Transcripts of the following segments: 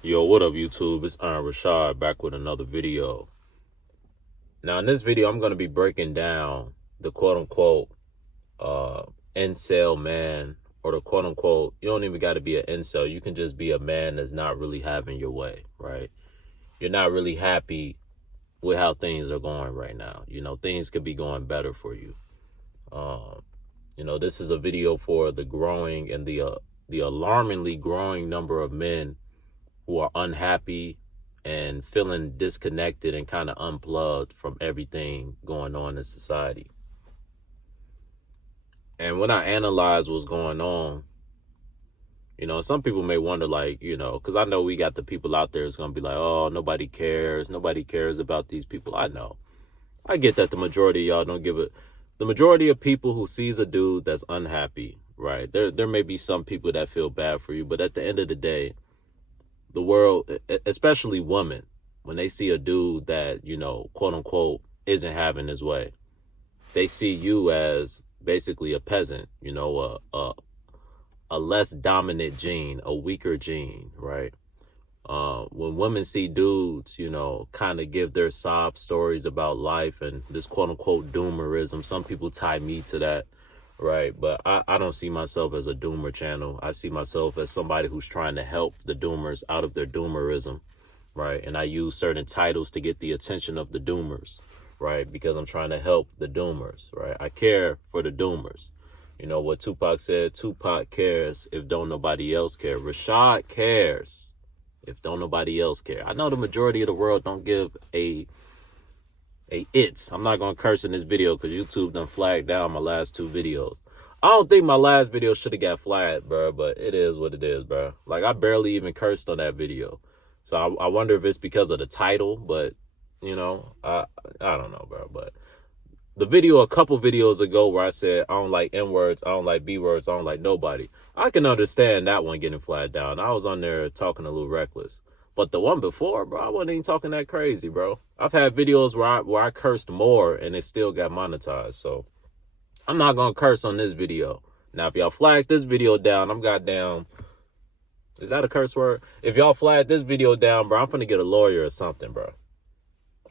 Yo, what up, YouTube? It's Richawd back with another video. Now, in this video, I'm going to be breaking down the quote-unquote incel man, or the quote-unquote, you don't even got to be an incel. You can just be a man that's not really having your way, right? You're not really happy with how things are going right now. You know, things could be going better for you. This is a video for the growing and the alarmingly growing number of men who are unhappy and feeling disconnected and kind of unplugged from everything going on in society. And when I analyze what's going on, some people may wonder, because I know we got the people out there that's going to be like, oh, nobody cares. Nobody cares about these people. I know. I get that the majority of y'all don't give it. The majority of people who sees a dude that's unhappy, right? There may be some people that feel bad for you, but at the end of the day, the world, especially women, when they see a dude that, quote unquote, isn't having his way, they see you as basically a peasant, a less dominant gene, a weaker gene, right? When women see dudes, kind of give their sob stories about life and this quote unquote doomerism, some people tie me to that. Right. But I don't see myself as a doomer channel. I see myself as somebody who's trying to help the doomers out of their doomerism. Right. And I use certain titles to get the attention of the doomers. Right. Because I'm trying to help the doomers. Right. I care for the doomers. You know what Tupac said? Tupac cares if don't nobody else care. Richawd cares if don't nobody else care. I know the majority of the world don't give I'm not going to curse in this video because YouTube done flagged down my last two videos. I don't think my last video should have got flagged, bro, but it is what it is, bro. Like, I barely even cursed on that video. So I wonder if it's because of the title, but, I don't know, bro. But the video a couple videos ago where I said, I don't like N-words, I don't like B-words, I don't like nobody. I can understand that one getting flagged down. I was on there talking a little reckless. But the one before, bro, I wasn't even talking that crazy, bro. I've had videos where I cursed more and it still got monetized. So I'm not going to curse on this video. Now, if y'all flag this video down, I'm goddamn... Is that a curse word? If y'all flag this video down, bro, I'm going to get a lawyer or something, bro.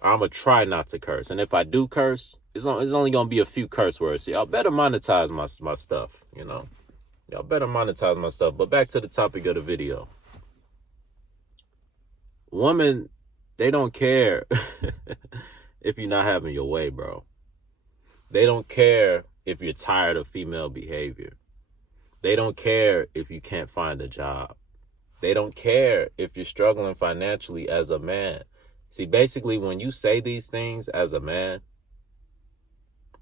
I'm going to try not to curse. And if I do curse, it's only going to be a few curse words. So y'all better monetize my stuff, Y'all better monetize my stuff. But back to the topic of the video. Women, they don't care if you're not having your way, bro. They don't care if you're tired of female behavior. They don't care if you can't find a job. They don't care if you're struggling financially as a man. See, basically, when you say these things as a man,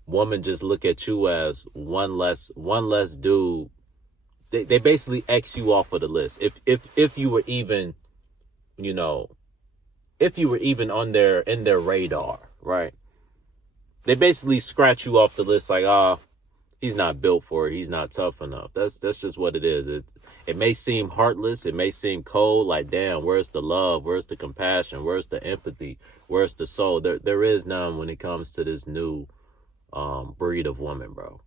women just look at you as one less dude. They basically X you off of the list. If you were even, if you were even in their radar, right? They basically scratch you off the list like, he's not built for it. He's not tough enough. That's just what it is. It may seem heartless. It may seem cold. Like, damn, where's the love? Where's the compassion? Where's the empathy? Where's the soul? There is none when it comes to this new breed of woman, bro.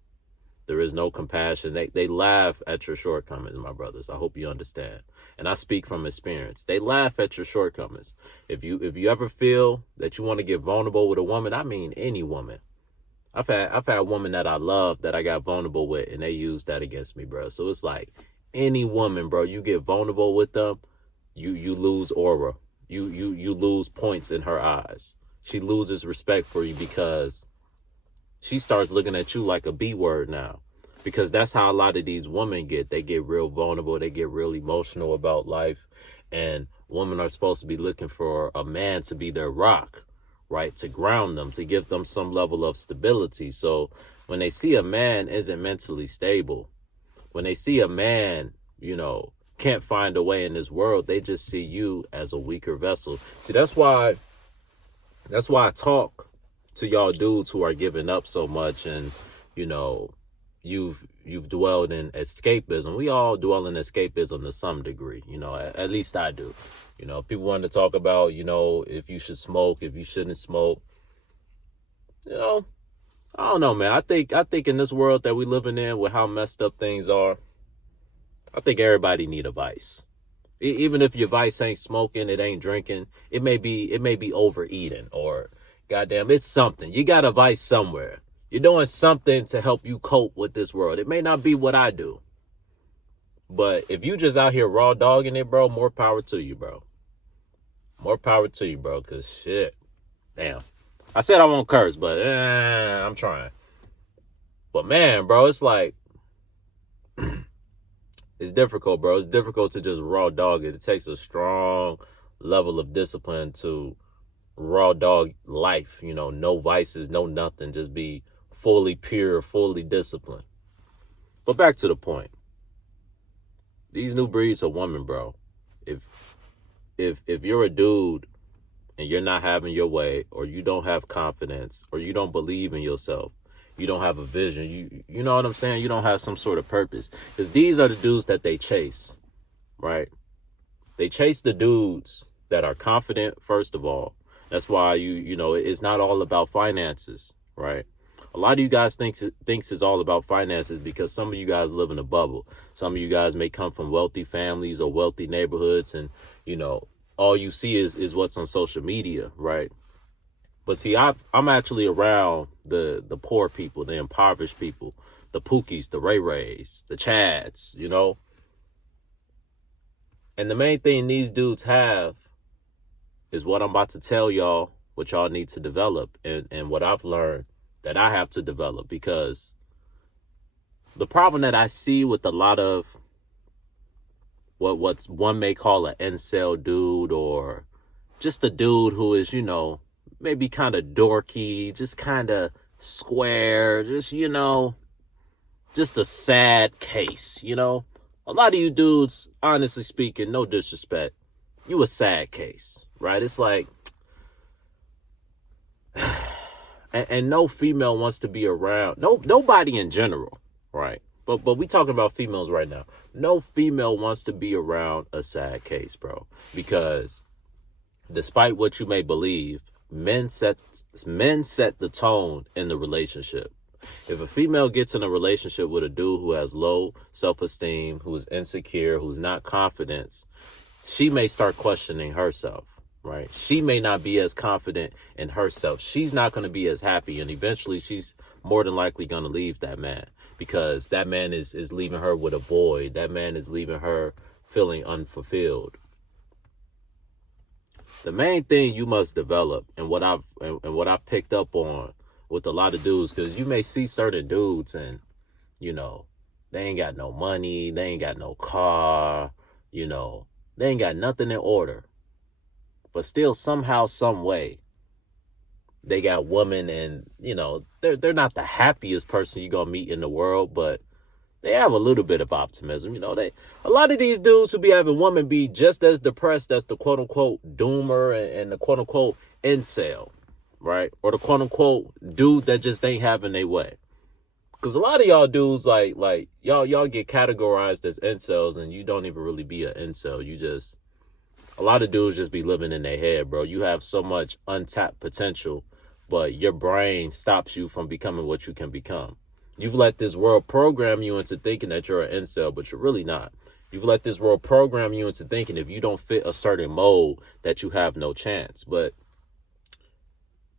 There is no compassion. They laugh at your shortcomings, my brothers. I hope you understand. And I speak from experience. They laugh at your shortcomings. If you ever feel that you want to get vulnerable with a woman, I mean any woman. I've had women that I love that I got vulnerable with, and they use that against me, bro. So it's like any woman, bro, you get vulnerable with them, you lose aura. You lose points in her eyes. She loses respect for you because she starts looking at you like a B word now, because that's how a lot of these women get. They get real vulnerable. They get real emotional about life. And women are supposed to be looking for a man to be their rock, right? To ground them, to give them some level of stability. So when they see a man isn't mentally stable, when they see a man, can't find a way in this world, they just see you as a weaker vessel. See, that's why I talk to y'all dudes who are giving up so much, and you've dwelled in escapism. We all dwell in escapism to some degree, at least I do. People want to talk about, if you should smoke, if you shouldn't smoke. I don't know, man. I think in this world that we living in with how messed up things are, I think everybody need a vice. Even if your vice ain't smoking, it ain't drinking, it may be overeating, or goddamn, it's something. You got a vice somewhere. You're doing something to help you cope with this world. It may not be what I do, but if you just out here raw dogging it, bro, more power to you, bro. More power to you, bro, because shit. Damn. I said I won't curse, but I'm trying. But man, bro, it's like, it's difficult, bro. It's difficult to just raw dog it. It takes a strong level of discipline to raw dog life. You know, no vices, no nothing. Just be fully pure, fully disciplined. But back to the point. These new breeds of women, bro. If you're a dude and you're not having your way, or you don't have confidence, or you don't believe in yourself, you don't have a vision, you know what I'm saying? You don't have some sort of purpose. Because these are the dudes that they chase, right? They chase the dudes that are confident, first of all. That's why you know, it's not all about finances, right? A lot of you guys thinks it's all about finances because some of you guys live in a bubble. Some of you guys may come from wealthy families or wealthy neighborhoods, and, you know, all you see is what's on social media, right? But see, I'm actually around the poor people, the impoverished people, the Pookies, the Ray Rays, the Chads, you know? And the main thing these dudes have is what I'm about to tell y'all, what y'all need to develop, and what I've learned that I have to develop. Because the problem that I see with a lot of what's one may call an incel dude, or just a dude who is, you know, maybe kind of dorky, just kind of square, just, you know, just a sad case, you know? A lot of you dudes, honestly speaking, no disrespect, you a sad case, right? It's like, and no female wants to be around, nobody in general, right? But we talking about females right now. No female wants to be around a sad case, bro. Because despite what you may believe, men set the tone in the relationship. If a female gets in a relationship with a dude who has low self-esteem, who is insecure, who's not confident, she may start questioning herself, right? She may not be as confident in herself. She's not going to be as happy, and eventually she's more than likely going to leave that man, because that man is leaving her with a void. That man is leaving her feeling unfulfilled. The main thing you must develop, and what I've picked up on with a lot of dudes, because you may see certain dudes and, you know, they ain't got no money, they ain't got no car, you know, they ain't got nothing in order, but still somehow, some way, they got women, and, you know, they're not the happiest person you're gonna meet in the world, but they have a little bit of optimism. You know, a lot of these dudes who be having women be just as depressed as the quote unquote doomer and the quote unquote incel, right? Or the quote unquote dude that just ain't having their way. Because a lot of y'all dudes, like y'all get categorized as incels, and you don't even really be an incel. A lot of dudes just be living in their head, bro. You have so much untapped potential, but your brain stops you from becoming what you can become. You've let this world program you into thinking that you're an incel, but you're really not. You've let this world program you into thinking if you don't fit a certain mold that you have no chance. But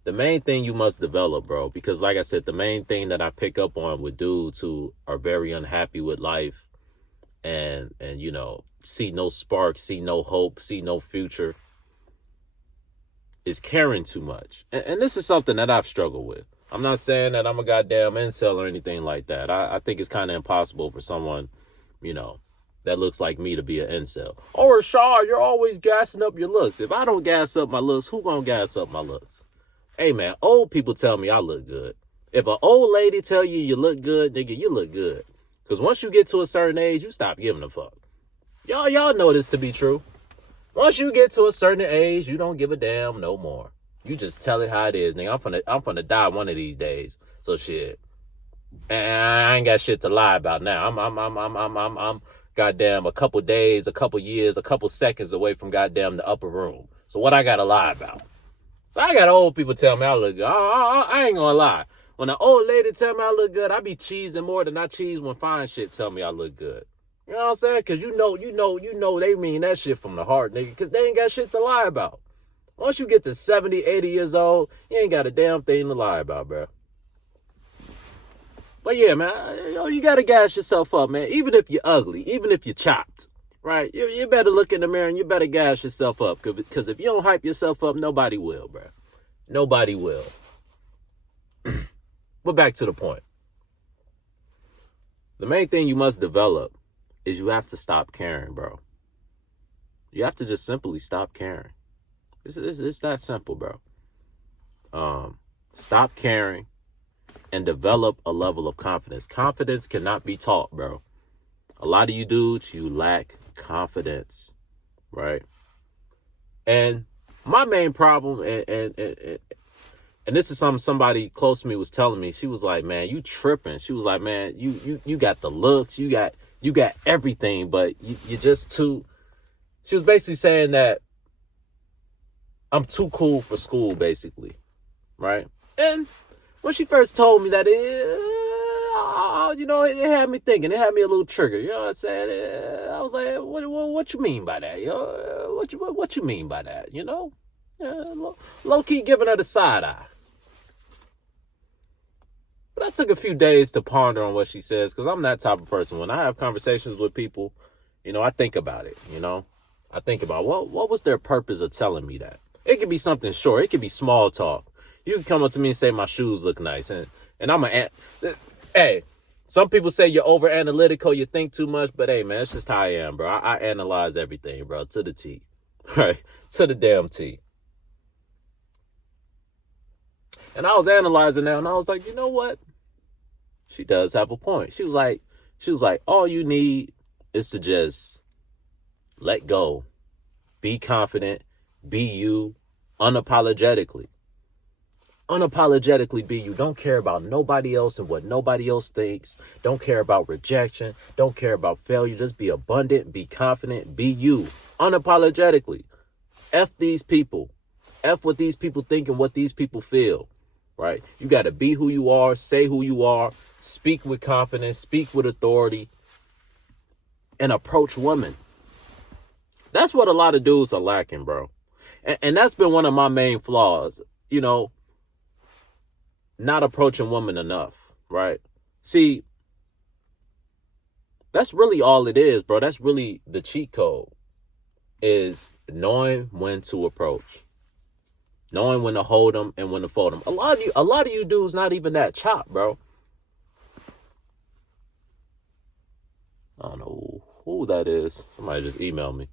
the main thing you must develop, bro, because like I said, the main thing that I pick up on with dudes who are very unhappy with life and you know, see no spark, see no hope, see no future, is caring too much. And this is something that I've struggled with. I'm not saying that I'm a goddamn incel or anything like that. I think it's kind of impossible for someone, you know, that looks like me to be an incel. Oh, Richawd, you're always gassing up your looks. If I don't gas up my looks, who gonna gas up my looks? Hey, man, old people tell me I look good. If an old lady tell you you look good, nigga, you look good. Because once you get to a certain age, you stop giving a fuck. Y'all know this to be true. Once you get to a certain age, you don't give a damn no more. You just tell it how it is, nigga. I'm finna die one of these days. So shit. And I ain't got shit to lie about now. I'm goddamn a couple days, a couple years, a couple seconds away from goddamn the upper room. So what I gotta lie about? So I got old people tell me I look good. I ain't gonna lie. When an old lady tell me I look good, I be cheesing more than I cheese when fine shit tell me I look good. You know what I'm saying? Because you know they mean that shit from the heart, nigga, because they ain't got shit to lie about. Once you get to 70, 80 years old, you ain't got a damn thing to lie about, bro. But yeah, man, you got to gas yourself up, man. Even if you're ugly, even if you're chopped, right? You better look in the mirror and you better gas yourself up. Because if you don't hype yourself up, nobody will, bro. Nobody will. But back to the point. The main thing you must develop is you have to stop caring, bro. You have to just simply stop caring. It's that simple, bro. Stop caring and develop a level of confidence. Confidence cannot be taught, bro. A lot of you dudes, you lack confidence, right? And my main problem, and this is something somebody close to me was telling me. She was like, man, you tripping. She was like, man, you got the looks, you got everything, but you're just too. She was basically saying that I'm too cool for school, basically, right? And when she first told me that, it had me thinking. It had me a little trigger. You know what I'm saying? I was like, what you mean by that? What you mean by that? You know? Low key giving her the side eye. But I took a few days to ponder on what she says, because I'm that type of person. When I have conversations with people, I think about it, I think about what was their purpose of telling me that? It could be something short. It could be small talk. You can come up to me and say my shoes look nice. And I'm hey, some people say you're over analytical, you think too much, but hey, man, it's just how I am, bro. I analyze everything, bro, to the T, right? To the damn T. And I was analyzing that, and I was like, you know what? She does have a point. She was like, all you need is to just let go, be confident, be you, unapologetically be you. Don't care about nobody else and what nobody else thinks. Don't care about rejection. Don't care about failure. Just be abundant, be confident, be you, unapologetically. F these people. F what these people think and what these people feel, right? You got to be who you are, say who you are, speak with confidence, speak with authority, and approach women. That's what a lot of dudes are lacking, bro. And that's been one of my main flaws, not approaching women enough, right? See, that's really all it is, bro. That's really the cheat code, is knowing when to approach, knowing when to hold them and when to fold them. A lot of you dudes not even that chopped, bro. I don't know who that is. Somebody just emailed me.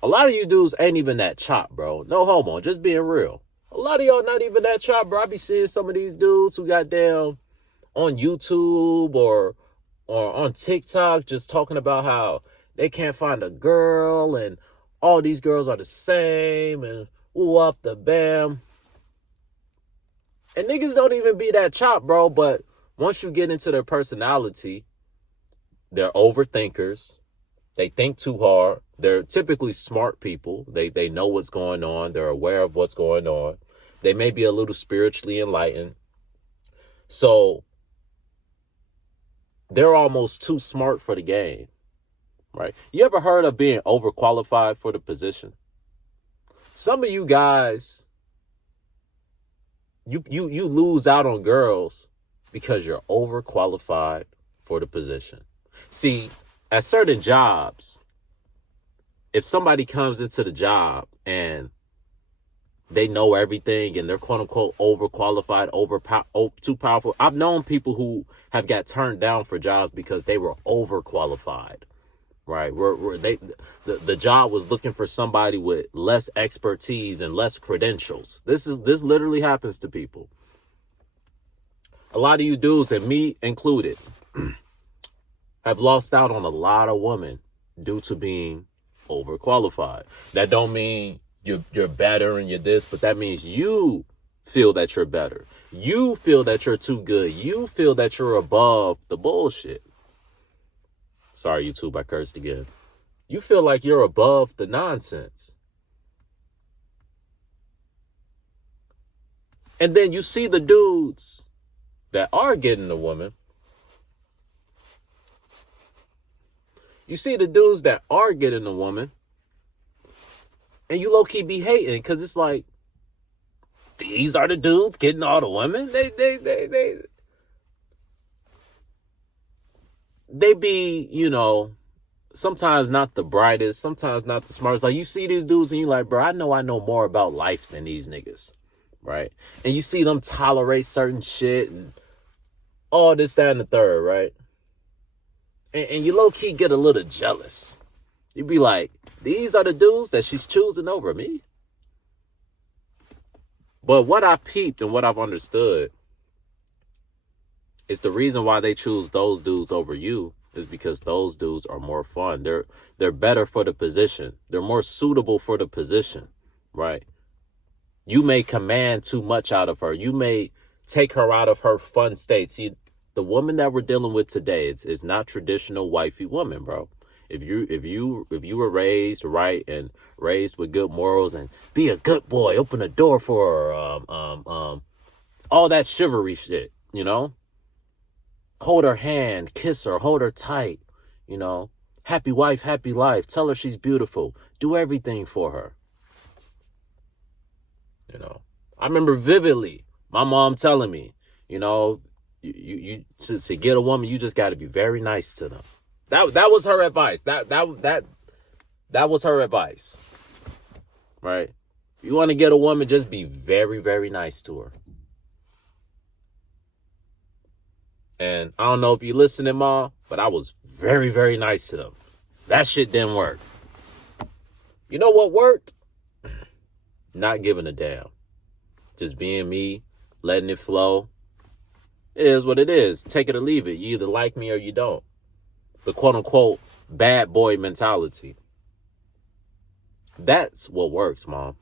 A lot of you dudes ain't even that chopped, bro. No homo, just being real. A lot of y'all not even that chopped, bro. I be seeing some of these dudes who got down on YouTube or on TikTok just talking about how they can't find a girl and all these girls are the same and ooh up the bam. And niggas don't even be that chopped, bro. But once you get into their personality, they're overthinkers. They think too hard. They're typically smart people. They know what's going on. They're aware of what's going on. They may be a little spiritually enlightened. So they're almost too smart for the game, right? You ever heard of being overqualified for the position? Some of you guys, you lose out on girls because you're overqualified for the position. See, at certain jobs, if somebody comes into the job and they know everything and they're quote unquote overqualified, too powerful. I've known people who have got turned down for jobs because they were overqualified, right? The job was looking for somebody with less expertise and less credentials. This literally happens to people. A lot of you dudes, and me included, have lost out on a lot of women due to being overqualified. That don't mean you're better and you're this, but that means you feel that you're better. You feel that you're too good. You feel that you're above the bullshit. Sorry, YouTube, I cursed again. You feel like you're above the nonsense. And then you see the dudes that are getting the woman. You see the dudes that are getting the woman, and you low-key be hating because it's like, these are the dudes getting all the women? They be, you know, sometimes not the brightest, sometimes not the smartest. Like, you see these dudes and you like, bro, I know more about life than these niggas, right? And you see them tolerate certain shit and all this, that, and the third, right? And you low-key get a little jealous. You be like, these are the dudes that she's choosing over me? But what I've peeped and what I've understood is the reason why they choose those dudes over you is because those dudes are more fun. They're better for the position. They're more suitable for the position, right? You may command too much out of her. You may take her out of her fun state. See, the woman that we're dealing with today is not traditional wifey woman, bro. If you were raised right and raised with good morals and be a good boy, open the door for her, all that chivalry shit, you know, hold her hand, kiss her, hold her tight, you know, happy wife, happy life, tell her she's beautiful, do everything for her. You know, I remember vividly my mom telling me, you know, you to get a woman, you just got to be very nice to them. That was her advice. That was her advice. Right? You want to get a woman, just be very, very nice to her. And I don't know if you listening, Ma, but I was very, very nice to them. That shit didn't work. You know what worked? Not giving a damn. Just being me, letting it flow. It is what it is. Take it or leave it. You either like me or you don't. The quote-unquote bad boy mentality. That's what works, Mom.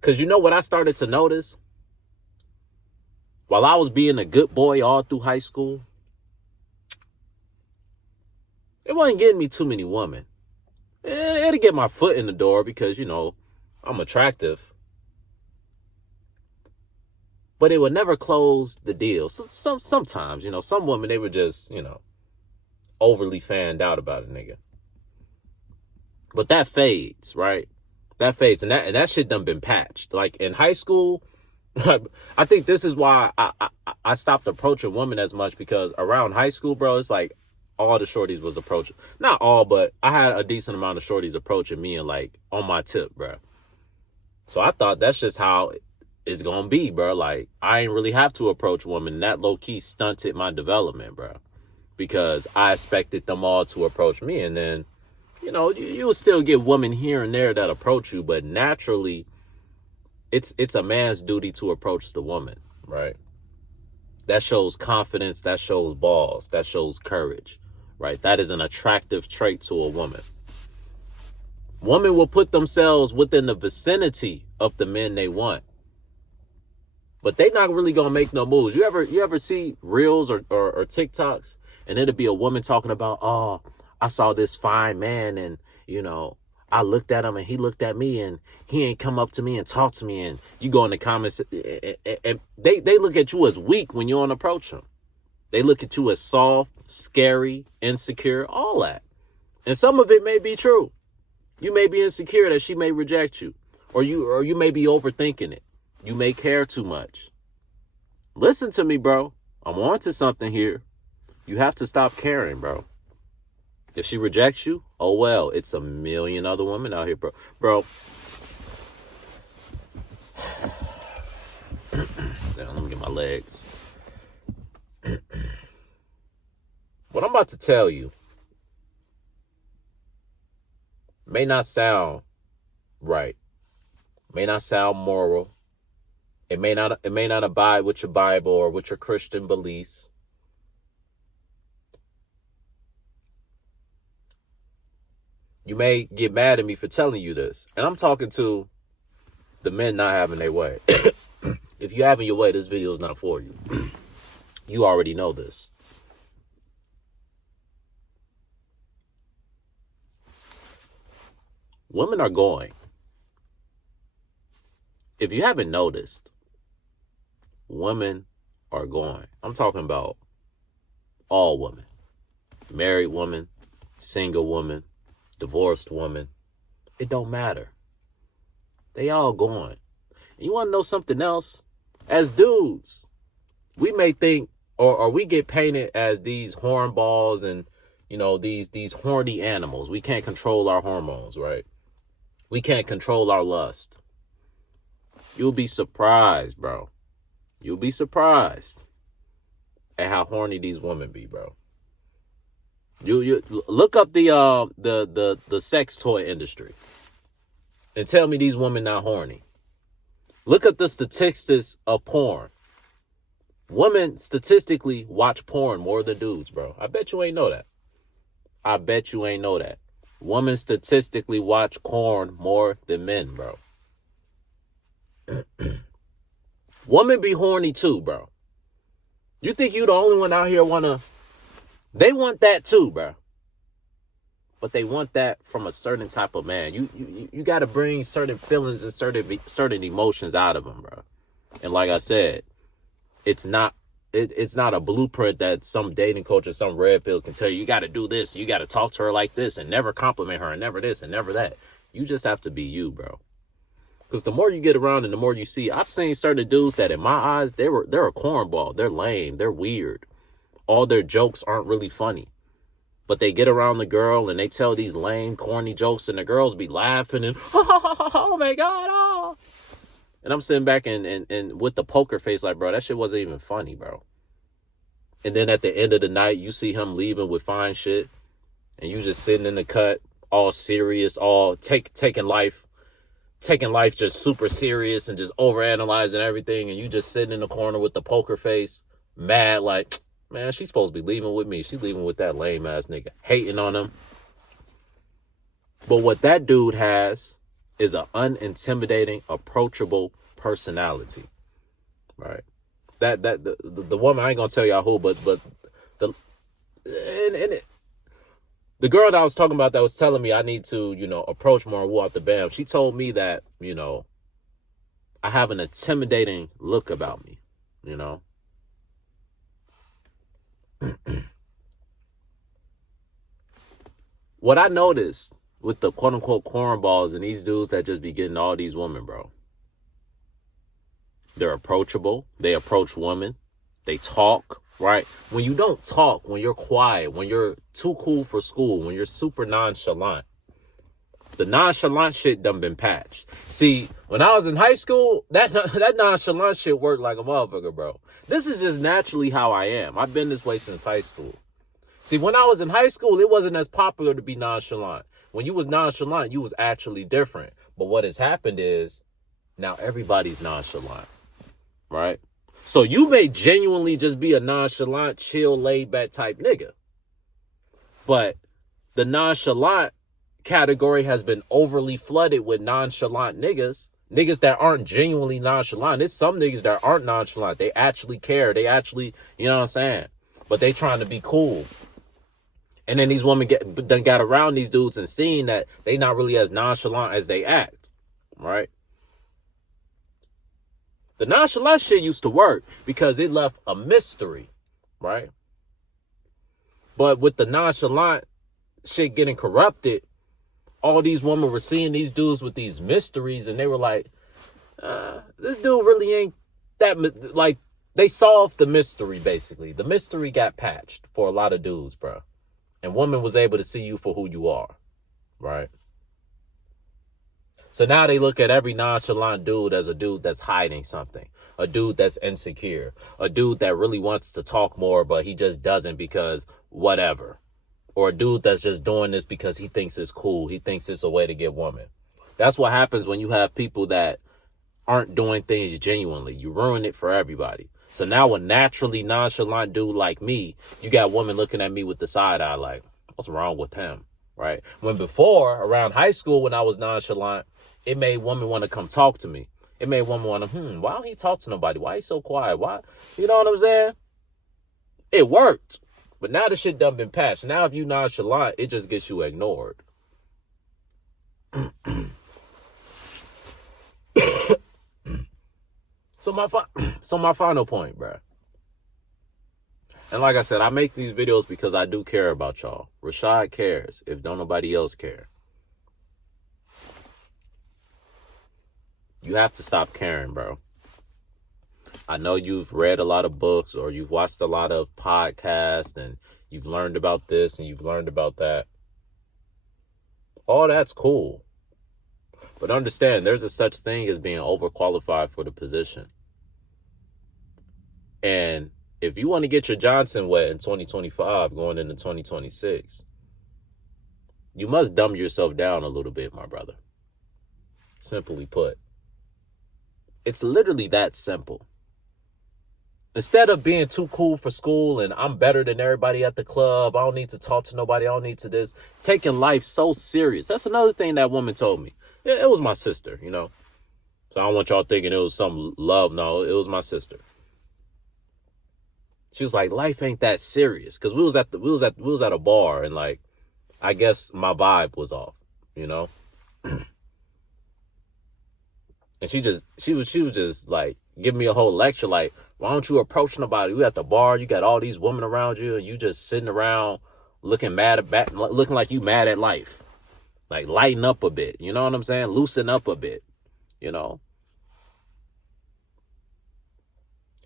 Because you know what I started to notice? While I was being a good boy all through high school, it wasn't getting me too many women. It'll get my foot in the door because, you know, I'm attractive. But it would never close the deal. So sometimes, you know, some women, they were just, you know, overly fanned out about a nigga. But that fades, right? That fades. And that shit done been patched. Like in high school, I think this is why I stopped approaching women as much, because around high school, bro, it's like all the shorties was approaching. Not all, but I had a decent amount of shorties approaching me and like on my tip, bro. So I thought that's just how it's gonna be, bro. Like, I ain't really have to approach women. That low-key stunted my development, bro. Because I expected them all to approach me. And then, you know, you will still get women here and there that approach you. But naturally, it's a man's duty to approach the woman, right? That shows confidence. That shows balls. That shows courage, right? That is an attractive trait to a woman. Women will put themselves within the vicinity of the men they want. But they not really gonna make no moves. You ever see reels or TikToks, and it'll be a woman talking about, oh, I saw this fine man, and you know, I looked at him and he looked at me, and he ain't come up to me and talked to me. And you go in the comments, and they look at you as weak when you don't approach them. They look at you as soft, scary, insecure, all that. And some of it may be true. You may be insecure that she may reject you, or you may be overthinking it. You may care too much. Listen to me, bro. I'm on to something here. You have to stop caring, bro. If she rejects you, oh well. It's a million other women out here, bro. Bro. Now, let me get my legs. What I'm about to tell you may not sound right. May not sound moral. It may not abide with your Bible or with your Christian beliefs. You may get mad at me for telling you this. And I'm talking to the men not having their way. If you're having your way, this video is not for you. You already know this. Women are going. If you haven't noticed, women are going. I'm talking about all women. Married women, single woman, divorced woman. It don't matter. They all going. You want to know something else? As dudes, we may think, or we get painted as these hornballs and, these horny animals. We can't control our hormones, right? We can't control our lust. You'll be surprised, bro. You'll be surprised at how horny these women be, bro. You look up the sex toy industry and tell me these women not horny. Look up the statistics of porn. Women statistically watch porn more than dudes, bro. I bet you ain't know that. I bet you ain't know that. Women statistically watch porn more than men, bro. Women be horny too, bro. You think you the only one out here they want that too, bro. But they want that from a certain type of man. You got to bring certain feelings and certain emotions out of them, bro. And like I said, it's not a blueprint that some dating coach or some red pill can tell you. You got to do this. You got to talk to her like this and never compliment her and never this and never that. You just have to be you, bro. Because the more you get around and the more you see, I've seen certain dudes that in my eyes, they're a cornball. They're lame. They're weird. All their jokes aren't really funny. But they get around the girl and they tell these lame, corny jokes and the girls be laughing and, oh my God, oh. And I'm sitting back and with the poker face like, bro, that shit wasn't even funny, bro. And then at the end of the night, you see him leaving with fine shit. And you just sitting in the cut, all serious, all taking life just super serious and just overanalyzing everything. And you just sitting in the corner with the poker face, mad like, man, she's supposed to be leaving with me. She's leaving with that lame ass nigga, hating on him. But what that dude has is an unintimidating, approachable personality, right? The woman, I ain't gonna tell y'all who, but the girl that I was talking about that was telling me I need to, approach more and woo out the bam. She told me that, I have an intimidating look about me, What I noticed with the quote unquote cornballs and these dudes that just be getting all these women, bro. They're approachable. They approach women. They talk, right? When you don't talk, when you're quiet, when you're too cool for school, when you're super nonchalant, the nonchalant shit done been patched. See, when I was in high school, that nonchalant shit worked like a motherfucker, bro. This is just naturally how I am. I've been this way since high school. See, when I was in high school, it wasn't as popular to be nonchalant. When you was nonchalant, you was actually different. But what has happened is now everybody's nonchalant, right? So you may genuinely just be a nonchalant, chill, laid back type nigga. But the nonchalant category has been overly flooded with nonchalant niggas that aren't genuinely nonchalant. It's some niggas that aren't nonchalant. They actually care. They actually, you know what I'm saying? But they trying to be cool. And then these women got around these dudes and seen that they not really as nonchalant as they act, right? The nonchalant shit used to work because it left a mystery, right? But with the nonchalant shit getting corrupted, all these women were seeing these dudes with these mysteries and they were like, this dude really ain't that, like, they solved the mystery, basically. The mystery got patched for a lot of dudes, bro. And woman was able to see you for who you are, right? So now they look at every nonchalant dude as a dude that's hiding something, a dude that's insecure, a dude that really wants to talk more, but he just doesn't because whatever. Or a dude that's just doing this because he thinks it's cool. He thinks it's a way to get women. That's what happens when you have people that aren't doing things genuinely. You ruin it for everybody. So now a naturally nonchalant dude like me, you got women looking at me with the side eye like, what's wrong with him, right? When before, around high school when I was nonchalant, it made women want to come talk to me. It made women want to, why don't he talk to nobody? Why he so quiet? Why? You know what I'm saying? It worked. But now the shit done been patched. Now if you nonchalant, it just gets you ignored. So my final point, bro. And like I said, I make these videos because I do care about y'all. Richawd cares if don't nobody else care. You have to stop caring, bro. I know you've read a lot of books or you've watched a lot of podcasts and you've learned about this and you've learned about that. All that's cool. But understand, there's a such thing as being overqualified for the position. And if you want to get your Johnson wet in 2025 going into 2026, you must dumb yourself down a little bit, my brother. Simply put. It's literally that simple. Instead of being too cool for school and I'm better than everybody at the club, I don't need to talk to nobody, I don't need to this, taking life so serious. That's another thing that woman told me. It was my sister, you know. So I don't want y'all thinking it was some love. No, it was my sister. She was like, life ain't that serious. Cause we was at a bar and like, I guess my vibe was off, you know? And she was just like giving me a whole lecture like, why don't you approach nobody? You at the bar, you got all these women around you, and you just sitting around looking like you mad at life. Like lighten up a bit, you know what I'm saying? Loosen up a bit, you know?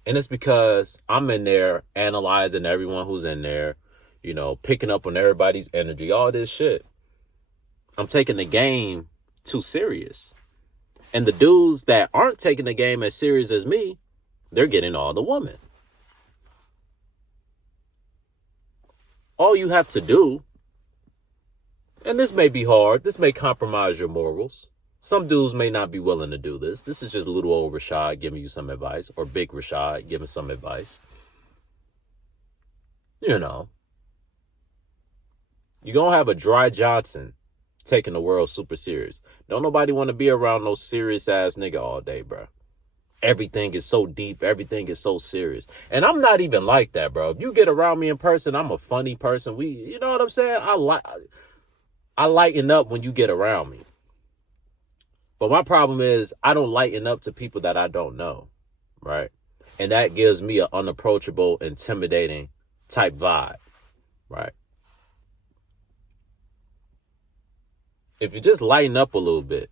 And it's because I'm in there analyzing everyone who's in there, you know, picking up on everybody's energy, all this shit. I'm taking the game too serious. And the dudes that aren't taking the game as serious as me, they're getting all the women. All you have to do, and this may be hard, this may compromise your morals. Some dudes may not be willing to do this. This is just little old Richawd giving you some advice, or big Richawd giving some advice. You know, you're going to have a dry Johnson taking the world super serious. Don't nobody want to be around no serious ass nigga all day, bro. Everything is so deep. Everything is so serious. And I'm not even like that, bro. If you get around me in person, I'm a funny person. You know what I'm saying? I lighten up when you get around me. But my problem is I don't lighten up to people that I don't know, right? And that gives me an unapproachable, intimidating type vibe, right? If you just lighten up a little bit,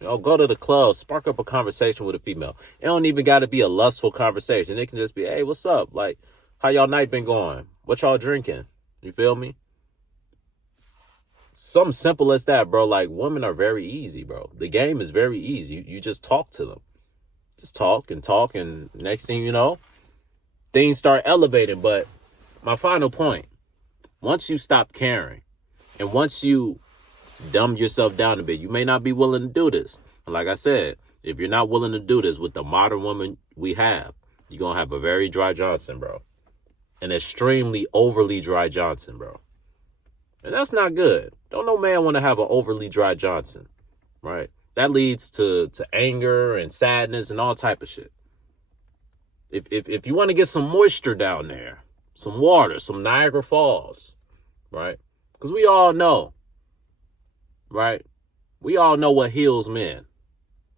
you know, go to the club, spark up a conversation with a female. It don't even got to be a lustful conversation. It can just be, hey, what's up? Like, how y'all night been going? What y'all drinking? You feel me? Something simple as that, bro. Like, women are very easy, bro. The game is very easy. You just talk to them. Just talk, and next thing you know, things start elevating. But my final point, once you stop caring, and once you dumb yourself down a bit, you may not be willing to do this. And like I said, if you're not willing to do this with the modern woman we have, you're going to have a very dry Johnson, bro. An extremely overly dry Johnson, bro. And that's not good. Don't no man want to have an overly dry Johnson, right? That leads to anger and sadness and all type of shit. If you want to get some moisture down there, some water, some Niagara Falls, right? Because we all know, right? We all know what heals men.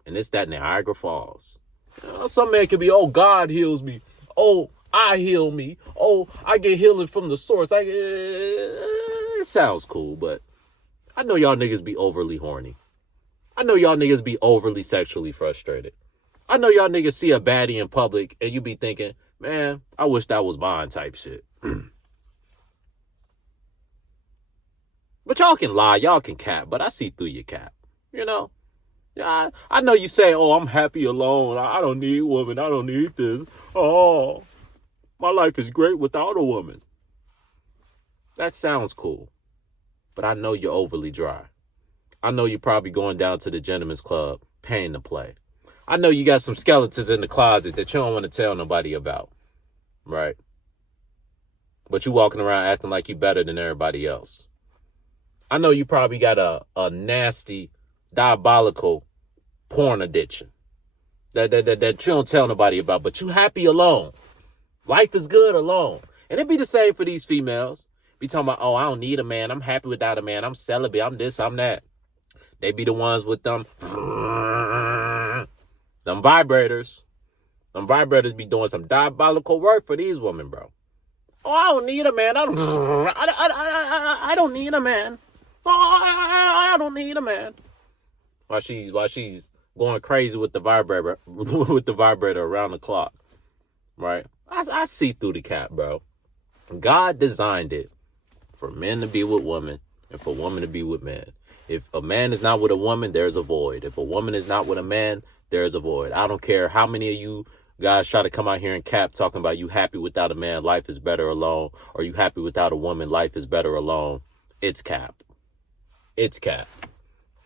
And it's that Niagara Falls. You know, some man can be, oh, God heals me. Oh, I heal me. Oh, I get healing from the source. It sounds cool, but I know y'all niggas be overly horny. I know y'all niggas be overly sexually frustrated. I know y'all niggas see a baddie in public and you be thinking, man, I wish that was mine type shit. But y'all can lie, y'all can cap, but I see through your cap, you know? Yeah, I know you say, oh, I'm happy alone. I don't need women. I don't need this. Oh, my life is great without a woman. That sounds cool, but I know you're overly dry. I know you're probably going down to the gentleman's club, paying to play. I know you got some skeletons in the closet that you don't want to tell nobody about, right? But you walking around acting like you better than everybody else. I know you probably got a nasty, diabolical porn addiction that you don't tell nobody about, but you happy alone. Life is good alone. And it be the same for these females. Be talking about, oh, I don't need a man. I'm happy without a man. I'm celibate. I'm this, I'm that. They be the ones with them vibrators. Them vibrators be doing some diabolical work for these women, bro. Oh, I don't need a man. I don't need a man. Oh, I don't need a man. While she's going crazy with the vibrator around the clock, right? I see through the cap, bro. God designed it for men to be with women and for women to be with men. If a man is not with a woman, there's a void. If a woman is not with a man, there's a void. I don't care how many of you guys try to come out here and cap talking about you happy without a man, life is better alone, or you happy without a woman, life is better alone. It's cap. It's cap.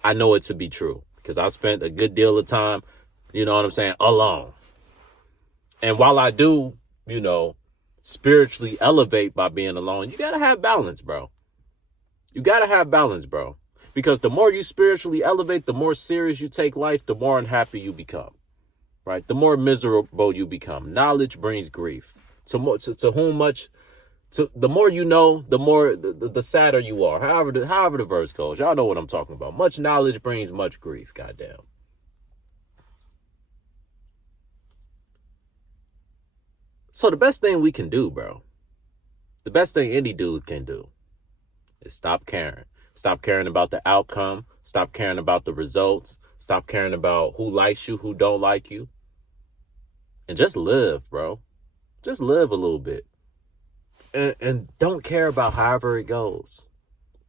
I know it to be true because I spent a good deal of time, you know what I'm saying, alone. And while I do, spiritually elevate by being alone, you got to have balance, bro. You got to have balance, bro. Because the more you spiritually elevate, the more serious you take life, the more unhappy you become, right? The more miserable you become. Knowledge brings grief. The more you know, the more the sadder you are. However the verse goes, y'all know what I'm talking about. Much knowledge brings much grief. Goddamn. So the best thing we can do, bro, the best thing any dude can do is stop caring. Stop caring about the outcome. Stop caring about the results. Stop caring about who likes you, who don't like you. And just live, bro. Just live a little bit. And don't care about however it goes.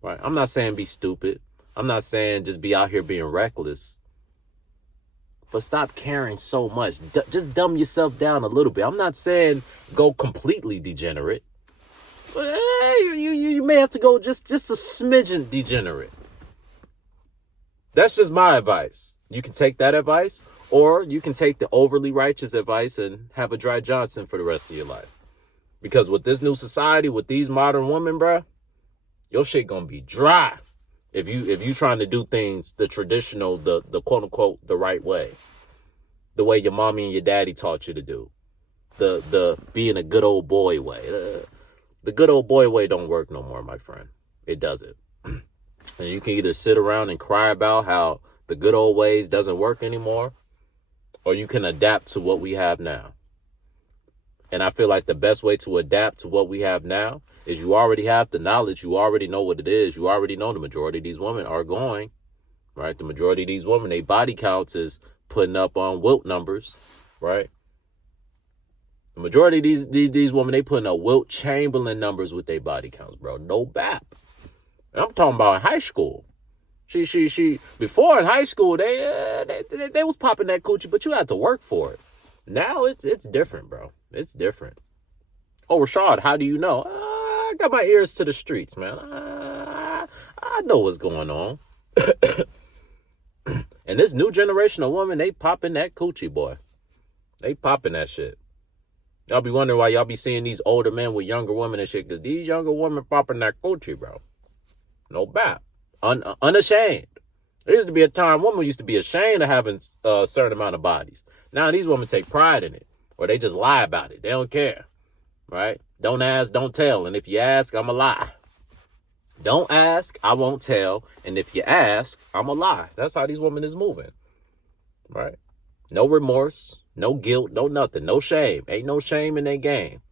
Right? I'm not saying be stupid. I'm not saying just be out here being reckless. But stop caring so much. Just dumb yourself down a little bit. I'm not saying go completely degenerate. You may have to go just a smidgen degenerate. That's just my advice. You can take that advice, or you can take the overly righteous advice and have a dry Johnson for the rest of your life. Because with this new society, with these modern women, bruh, your shit gonna be dry if you trying to do things the traditional, the quote unquote the right way, the way your mommy and your daddy taught you to do, the being a good old boy way. The good old boy way don't work no more, my friend. It doesn't. And you can either sit around and cry about how the good old ways doesn't work anymore, or you can adapt to what we have now. And I feel like the best way to adapt to what we have now is you already have the knowledge. You already know what it is. You already know the majority of these women are going, right? The majority of these women, their body counts is putting up on Wilt numbers, right? The majority of these women, they putting up Wilt Chamberlain numbers with their body counts, bro. No BAP. And I'm talking about in high school. She. Before in high school, they was popping that coochie, but you had to work for it. Now it's different, bro. It's different. Oh, Richawd, how do you know? I got my ears to the streets, man. I know what's going on. And this new generation of women, they popping that coochie, boy. They popping that shit. Y'all be wondering why y'all be seeing these older men with younger women and shit, because these younger women popping that coochie, bro. No bap. Unashamed. There used to be a time women used to be ashamed of having a certain amount of bodies. Now these women take pride in it, or they just lie about it. They don't care, right? Don't ask, don't tell. And if you ask, I'm a lie. Don't ask, I won't tell. And if you ask, I'm a lie. That's how these women is moving, right? No remorse, no guilt, no nothing, no shame. Ain't no shame in their game.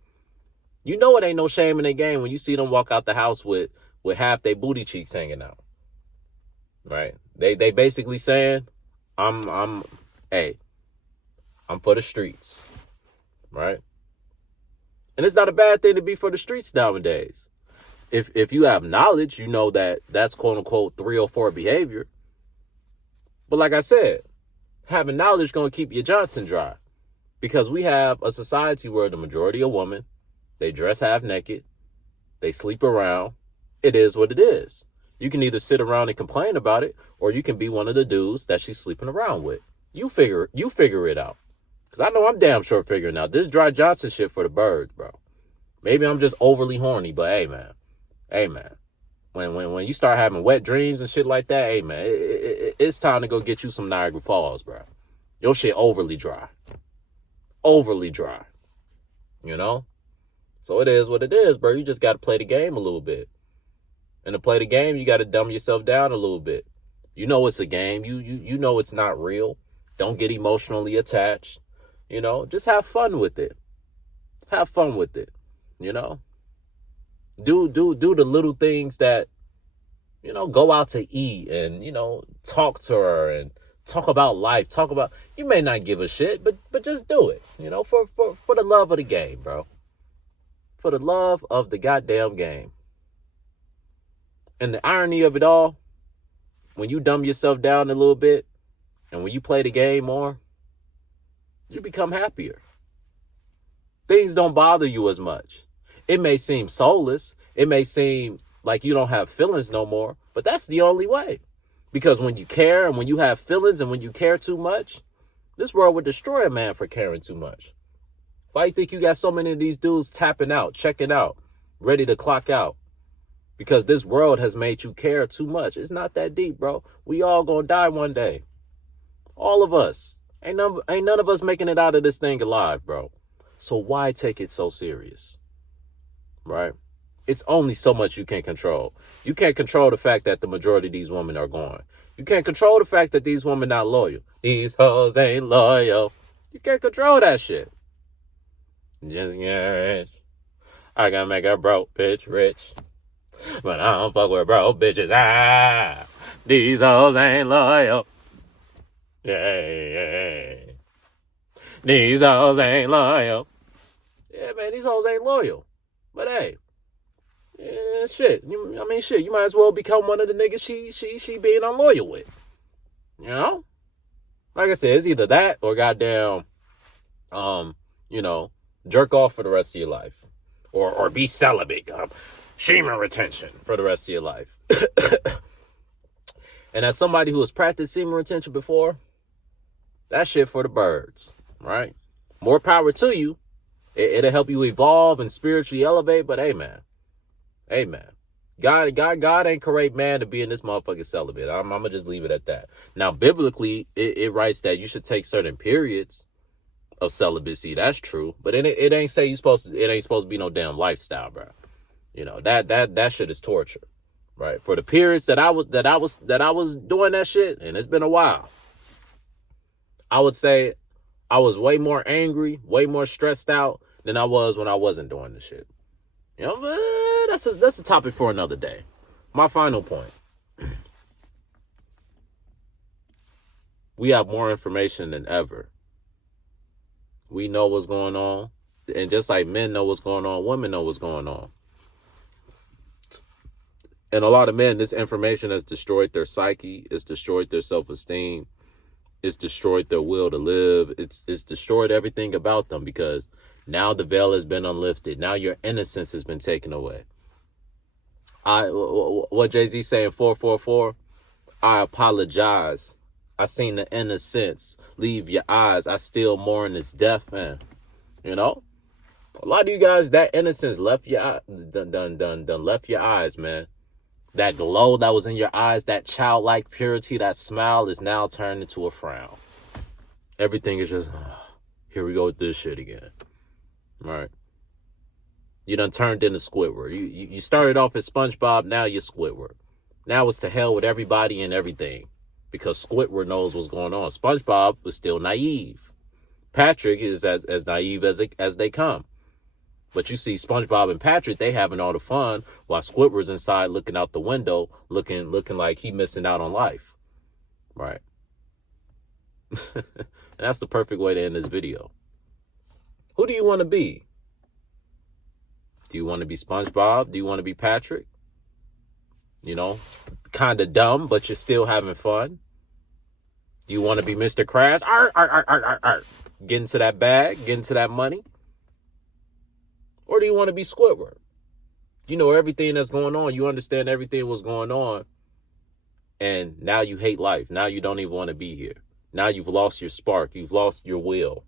You know it ain't no shame in their game when you see them walk out the house with half their booty cheeks hanging out, right? They basically saying, I'm for the streets, right? And it's not a bad thing to be for the streets nowadays. If you have knowledge, you know that that's quote unquote 304 behavior. But like I said, having knowledge gonna keep your Johnson dry, because we have a society where the majority of women, they dress half naked, they sleep around. It is what it is. You can either sit around and complain about it, or you can be one of the dudes that she's sleeping around with. You figure it out. Because I know I'm damn sure figuring out this dry Johnson shit for the birds, bro. Maybe I'm just overly horny, but hey, man. When you start having wet dreams and shit like that, hey, man, it's time to go get you some Niagara Falls, bro. Your shit overly dry. Overly dry. You know? So it is what it is, bro. You just got to play the game a little bit. And to play the game, you got to dumb yourself down a little bit. You know it's a game. You know it's not real. Don't get emotionally attached. You know, just have fun with it. Have fun with it. You know? Do the little things that, go out to eat and, talk to her and talk about life. You may not give a shit, but just do it, for the love of the game, bro. For the love of the goddamn game. And the irony of it all, when you dumb yourself down a little bit and when you play the game more, you become happier. Things don't bother you as much. It may seem soulless. It may seem like you don't have feelings no more, but that's the only way. Because when you care and when you have feelings and when you care too much, this world would destroy a man for caring too much. Why do you think you got so many of these dudes tapping out, checking out, ready to clock out? Because this world has made you care too much. It's not that deep, bro. We all gonna die one day. All of us. Ain't none of us making it out of this thing alive, bro. So why take it so serious? Right? It's only so much you can control. You can't control the fact that the majority of these women are gone. You can't control the fact that these women not loyal. These hoes ain't loyal. You can't control that shit. Just get rich. I gotta make a broke bitch rich. But I don't fuck with broke bitches. These hoes ain't loyal. Yeah. These hoes ain't loyal. Yeah, man, these hoes ain't loyal. But hey, shit. You might as well become one of the niggas she being unloyal with. Like I said, it's either that or goddamn, jerk off for the rest of your life, or be celibate, semen retention for the rest of your life. And as somebody who has practiced semen retention before, that shit for the birds, right? More power to you. It'll help you evolve and spiritually elevate. But hey, man, God ain't create man to be in this motherfucking celibate. I'm gonna just leave it at that. Now, biblically, it writes that you should take certain periods of celibacy. That's true, but it ain't say it ain't supposed to be no damn lifestyle, bro. That shit is torture, right? For the periods that I was doing that shit, and it's been a while, I would say I was way more angry, way more stressed out than I was when I wasn't doing the shit. But that's a topic for another day. My final point. We have more information than ever. We know what's going on. And just like men know what's going on, women know what's going on. And a lot of men, this information has destroyed their psyche. It's destroyed their self-esteem. It's destroyed their will to live. It's destroyed everything about them, because now the veil has been unlifted. Now your innocence has been taken away. What Jay-Z saying, 444, I apologize. I seen the innocence leave your eyes. I still mourn its death, man. A lot of you guys, that innocence left your left your eyes, man. That glow that was in your eyes, that childlike purity, that smile is now turned into a frown. Everything is just, here we go with this shit again. All right. You done turned into Squidward. You started off as SpongeBob, now you're Squidward. Now it's to hell with everybody and everything, because Squidward knows what's going on. SpongeBob was still naive. Patrick is as naive as they come. But you see SpongeBob and Patrick, they having all the fun while Squidward's inside looking out the window, looking like he missing out on life. Right. And that's the perfect way to end this video. Who do you want to be? Do you want to be SpongeBob? Do you want to be Patrick? Kind of dumb, but you're still having fun. Do you want to be Mr. Krabs? Get into that bag, get into that money. Or do you want to be Squidward? You know everything that's going on. You understand everything was going on. And now you hate life. Now you don't even want to be here. Now you've lost your spark. You've lost your will.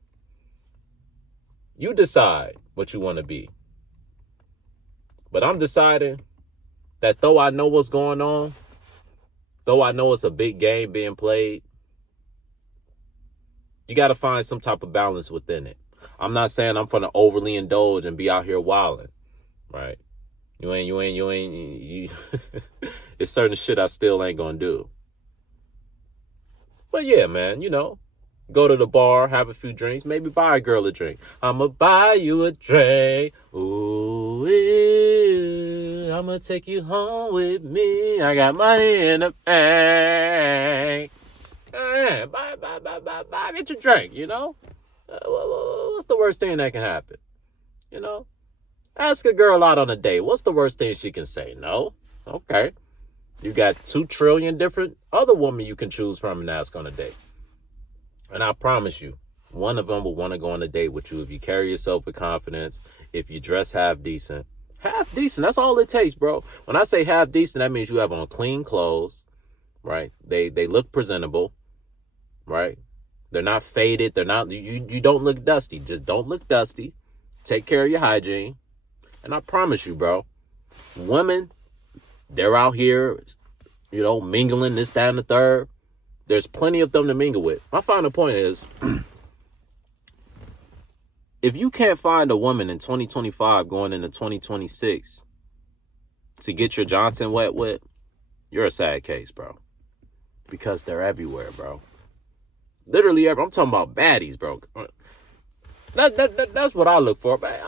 You decide what you want to be. But I'm deciding that though I know what's going on, though I know it's a big game being played, you got to find some type of balance within it. I'm not saying I'm going to overly indulge and be out here wilding, right? You ain't. It's certain shit I still ain't going to do. But yeah, man, go to the bar, have a few drinks, maybe buy a girl a drink. I'ma buy you a drink. Ooh. will. I'ma take you home with me. I got money in the bank. Buy, get your drink, you know? What's the worst thing that can happen? You know? Ask a girl out on a date. What's the worst thing she can say? No? Okay. You got 2 trillion different other women you can choose from and ask on a date. And I promise you, one of them will want to go on a date with you if you carry yourself with confidence, if you dress half decent. Half decent, that's all it takes, bro. When I say half decent, that means you have on clean clothes, right? They look presentable, right? They're not faded. They're not, you don't look dusty. Just don't look dusty. Take care of your hygiene. And I promise you, bro, women, they're out here, you know, mingling this, that, and the third. There's plenty of them to mingle with. My final point is, if you can't find a woman in 2025 going into 2026 to get your Johnson wet with, you're a sad case, bro. Because they're everywhere, bro. Literally everywhere. I'm talking about baddies, bro. That's what I look for, man.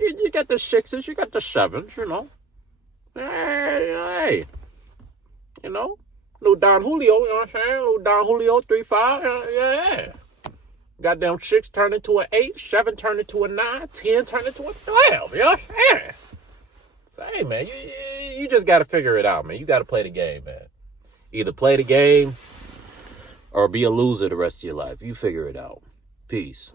You got the 6s, you got the 7s, you know. Hey, you know, little Don Julio, you know what I'm saying? Little Don Julio, 3-5, yeah. Goddamn 6 turned into an 8, 7 turned into a 9, 10 turned into a 12, you know what I'm saying? So, hey, man, you just got to figure it out, man. You got to play the game, man. Either play the game or be a loser the rest of your life. You figure it out. Peace.